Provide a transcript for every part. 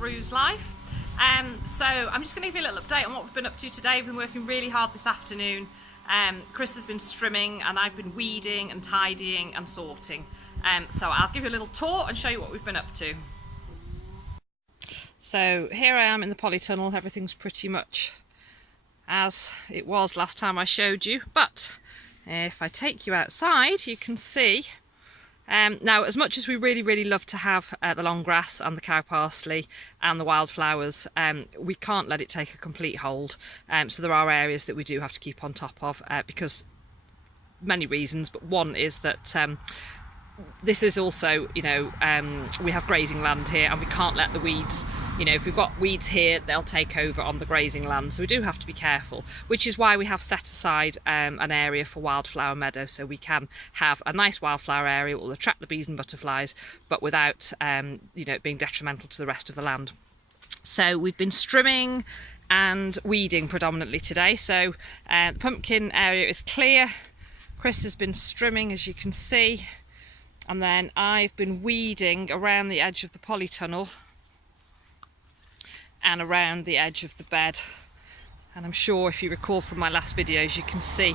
Rue's life. So I'm just going to give you a little update on what we've been up to today. We've been working really hard this afternoon. Chris has been strimming and I've been weeding and tidying and sorting. So I'll give you a little tour and show you what we've been up to. So here I am in the polytunnel. Everything's pretty much as it was last time I showed you, but if I take you outside you can see now, as much as we really love to have the long grass and the cow parsley and the wildflowers, we can't let it take a complete hold. So there are areas that we do have to keep on top of because many reasons, but one is that this is also, you know, we have grazing land here and we can't let the weeds, you know, if we've got weeds here, they'll take over on the grazing land. So we do have to be careful, which is why we have set aside an area for wildflower meadow, so we can have a nice wildflower area that will attract the bees and butterflies, but without, you know, being detrimental to the rest of the land. So we've been strimming and weeding predominantly today. So the pumpkin area is clear. Chris has been strimming, as you can see. And then I've been weeding around the edge of the polytunnel and around the edge of the bed. And I'm sure if you recall from my last videos, you can see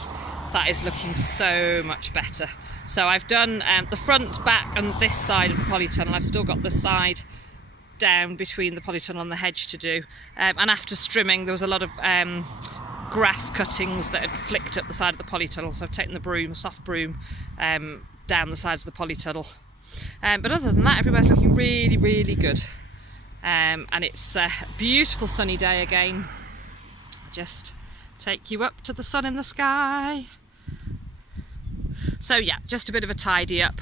that is looking so much better. So I've done the front, back and this side of the polytunnel. I've still got the side down between the polytunnel and the hedge to do. And after strimming, there was a lot of grass cuttings that had flicked up the side of the polytunnel. So I've taken the broom, a soft broom, down the sides of the polytunnel. But other than that, everywhere's looking really good. And it's a beautiful sunny day again. Just take you up to the sun in the sky. So yeah, just a bit of a tidy up,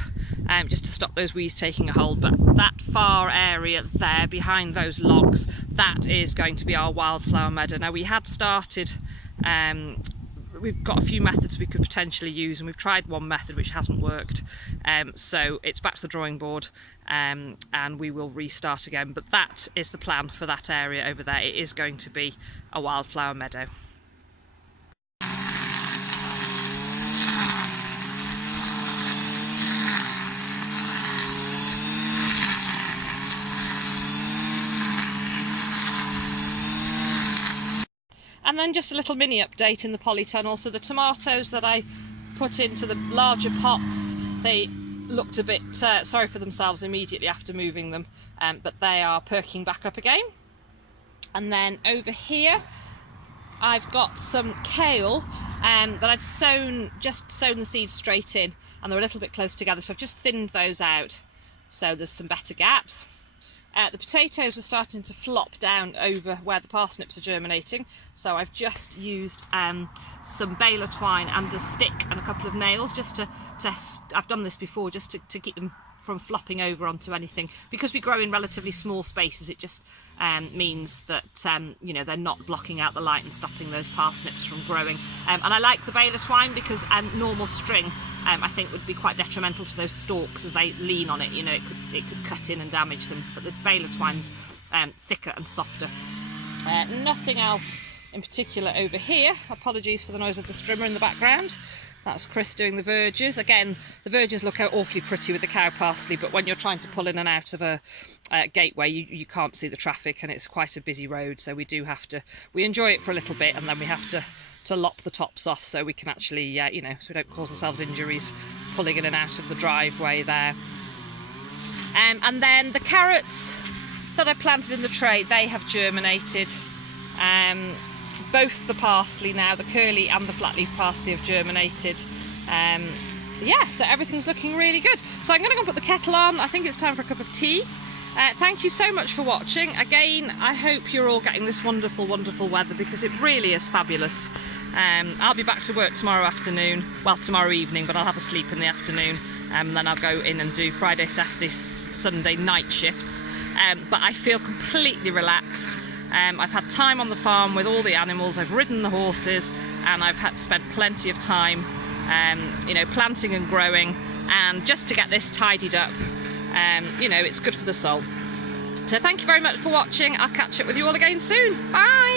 just to stop those weeds taking a hold. But that far area there behind those logs, that is going to be our wildflower meadow. Now we had started, we've got a few methods we could potentially use, and we've tried one method which hasn't worked, so it's back to the drawing board, and we will restart again. But that is the plan for that area over there. It is going to be a wildflower meadow. And then just a little mini update in the polytunnel. So the tomatoes that I put into the larger pots, they looked a bit sorry for themselves immediately after moving them, but they are perking back up again. And then over here I've got some kale that I'd just sown the seeds straight in, and they're a little bit close together, so I've just thinned those out so there's some better gaps. The potatoes were starting to flop down over where the parsnips are germinating, so I've just used some baler twine and a stick and a couple of nails just to I've done this before, just to keep them from flopping over onto anything. Because we grow in relatively small spaces, it just means that you know, they're not blocking out the light and stopping those parsnips from growing. And I like the baler twine because normal string I think would be quite detrimental to those stalks as they lean on it. You know, it could cut in and damage them. But the baler twine's thicker and softer. Nothing else in particular over here. Apologies for the noise of the strimmer in the background. That's Chris doing the verges. Again, the verges look awfully pretty with the cow parsley, but when you're trying to pull in and out of a gateway, you can't see the traffic, and it's quite a busy road. So we do have to, we enjoy it for a little bit, and then we have to lop the tops off so we can actually, you know, so we don't cause ourselves injuries pulling in and out of the driveway there. And then the carrots that I planted in the tray, they have germinated. Both the parsley now, the curly and the flat leaf parsley, have germinated. Yeah, so everything's looking really good. So I'm going to go and put the kettle on. I think it's time for a cup of tea. Thank you so much for watching. Again, I hope you're all getting this wonderful weather, because it really is fabulous. I'll be back to work tomorrow afternoon, well, tomorrow evening, but I'll have a sleep in the afternoon, and then I'll go in and do Friday, Saturday, Sunday night shifts. But I feel completely relaxed. I've had time on the farm with all the animals, I've ridden the horses, and I've had spent plenty of time you know, planting and growing, and just to get this tidied up, you know, it's good for the soul. So thank you very much for watching. I'll catch up with you all again soon. Bye.